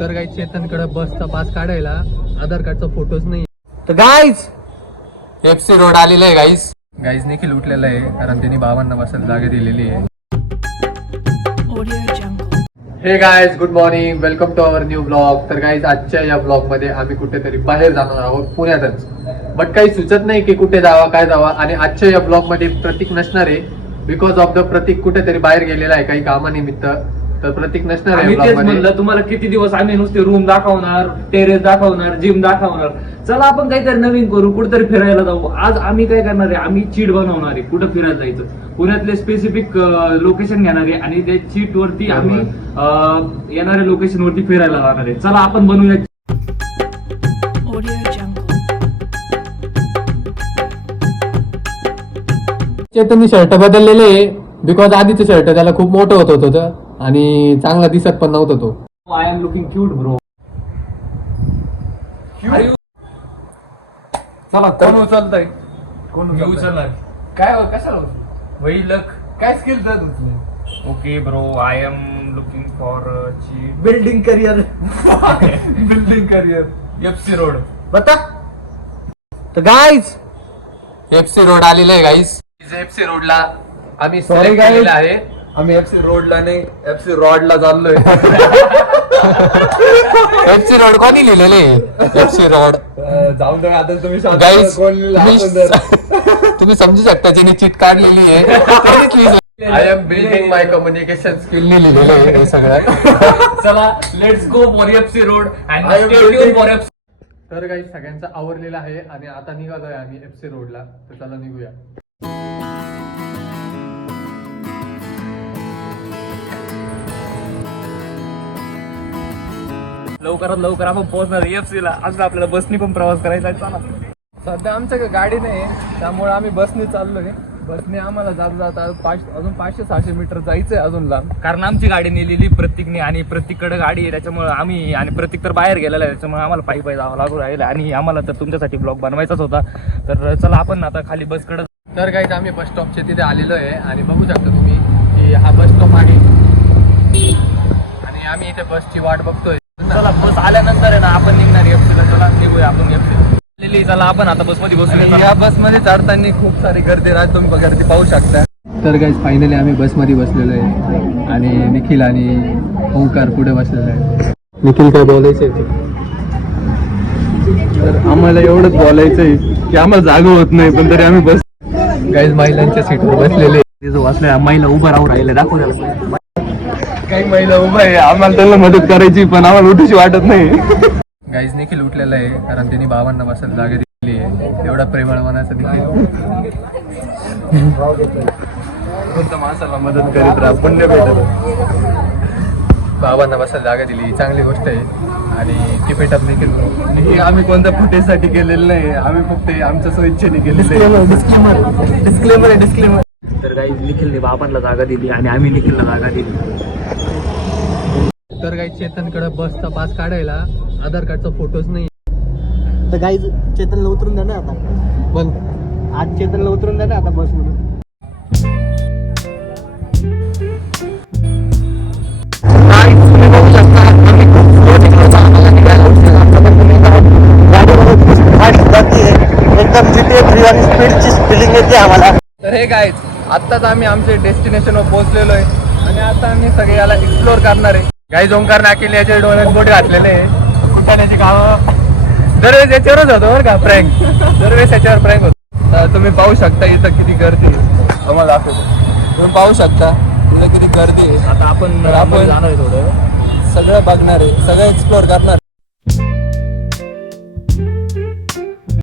तर काही चेतनकडे बसचा पास काढायला आधार कार्डचा फोटोच नाही. तर गाईज FC रोड आलेला आहे. गाईज देखील उठलेला आहे कारण त्यांनी बाबांना बसायला जागा दिलेली आहे. Hey guys, good morning, welcome to our new blog. तर गाईज आजच्या या ब्लॉग मध्ये आम्ही कुठेतरी बाहेर जाणार आहोत, पुण्यातच. बट काही सुचत नाही की कुठे जावा काय जावा. आणि आजच्या या ब्लॉग मध्ये प्रतीक नसणार आहे, बिकॉज ऑफ द प्रतीक कुठेतरी बाहेर गेलेला आहे काही कामानिमित्त. तर प्रतीक नसणार आहे ब्लॉग मध्ये. तुम्हाला किती दिवस आम्ही नुसते रूम दाखवणार, टेरेस दाखवणार, जिम दाखवणार. चला आपण काहीतरी नवीन करू, कुठेतरी फिरायला जाऊ. आज आम्ही काय करणार आहे, आम्ही चीट बनवणार आहे. कुठं फिरायला जायचं, पुण्यातले स्पेसिफिक लोकेशन घेणार आहे आणि त्या चीट वरती आम्ही येणाऱ्या लोकेशन वरती फिरायला जाणार आहे. चला आपण बनवूया. चेतननी शर्ट बदललेले बिकॉज आधीचं शर्ट त्याला खूप मोठं होत होतं आणि चांगला दिसत पण नव्हता तो. I am looking cute bro. चला कोण उचलतंय? कोण उचलणार? काय कशाला वही लक. काय स्किल तर तुझे? Okay bro, I am looking for cheat. Building career. Building career. FC road बता. तर गाईज FC रोड आलेला आहे. गाईज FC रोडला आम्ही सिलेक्ट केलेला आहे. आम्ही FC रोडला नाही, FC रॉडला चाललोय. FC रोड कोणी लिहिलेले? FC रोड जाऊन तर आता तुम्ही गाईज सांगा. तुम्ही समजू शकता ज्याने चिट काढलेली आहे. I am building my communication skill लिहिलेलं आहे हे सगळं. चला let's go for FC road and stay tune for FC. तर काही सगळ्यांचं आवरलेलं आहे आणि आता निघालोय आम्ही FC रोडला. तर चला निघूया. लवकरात लवकर आपण पोहोचणार FC ला. आज आपल्याला बसनी पण प्रवास करायचा आहे. चला. सध्या आमच्याकडे गाडी नाही, त्यामुळे आम्ही बसने चाललोय. बसने आम्हाला जात जात अजून 500-600 मीटर जायचंय अजून लांब. कारण आमची गाडी नेलेली प्रतीकने आणि प्रतीककडे गाडी आहे, त्याच्यामुळे आम्ही आणि प्रतीक तर बाहेर गेलेला आहे, त्याच्यामुळे आम्हाला पायी पायी जावं लागू राहिलं आणि आम्हाला तर तुमच्यासाठी ब्लॉग बनवायचाच होता. तर चला आपण आता खाली बसकडे. तर काही आम्ही बस स्टॉपच्या तिथे आलेलो आहे आणि बघू शकता तुम्ही की हा बस स्टॉप आहे आणि आम्ही इथे बसची वाट बघतोय. चला बस आल्यानंतर आहे ना आपण निघणार FC ला. चला निघूया आपण FC. चला आपण आता बसमध्ये बसूया. या बसमध्ये चढताना खूप सारी गर्दी राहते, तुम्ही गर्दी पाहू शकता. तर गाईज फायनली आम्ही बसमध्ये बसलेलो आहे आणि निखिल आणि ओंकार पुढे बसलेला आहे. निखिल काय बोलायचंय ते? तर आम्हाला एवढंच बोलायचंय की आम्हाला जागा होत नाही, पण तरी आम्ही बस. गाईज महिलांच्या सीटवर बसलेले. जो असल्या महिला उभं राहून राहिले दाखव त्याला. काही महिला उभा आहे, आम्हाला त्यांना मदत करायची पण आम्हाला उठूशी वाटत नाही. गाईज निखिल उठलेला आहे कारण त्यांनी बाबांना बसायला जागा दिलेली आहे. एवढा प्रेमळ मनाचा निखिल. कोणत्या माणसाला मदत करीत राहा, पुण्य भेटत. बाबांना बसायला जागा दिली, चांगली गोष्ट आहे आणि ती पेटअप निखिल. हे आम्ही कोणत्या फुटेजसाठी केलेलं नाही, आम्ही फक्त आमच्या स्वइच्छेने केलेलं आहे. डिस्क्लेमर. तर काही निखिलने बाबांना जागा दिली आणि आम्ही निखिलला जागा दिली. तर काही चेतनकडे बसचा पास काढायला आधार कार्डचा फोटोच नाही. तर गाईज चेतनला उतरून द्या ना आता. पण आज चेतनला उतरून द्या ना आता बस म्हणून. एकदम GTA 3 आणि स्पीडची फिलिंग येते आम्हाला. तर हे गाईज आत्ताच आम्ही आमच्या डेस्टिनेशनवर पोहोचलेलो आहे आणि आता आम्ही सगळे याला एक्सप्लोर करणार आहे. गाईज ओंकार नाकेल याच्या डोळ्यात बोट घातलेले कुठाण्याची कामं दरवेळेस याच्यावरच होतं बरं का प्रँक. दरवेळेस याच्यावर प्रँक होतो. तर तुम्ही पाहू शकता इथं किती गर्दी आहे. आम्हाला दाखवतो, तुम्ही पाहू शकता इथं किती गर्दी आहे. आता आपण जाणार आहे थोडं. सगळं बघणार आहे, सगळं एक्सप्लोर करणार.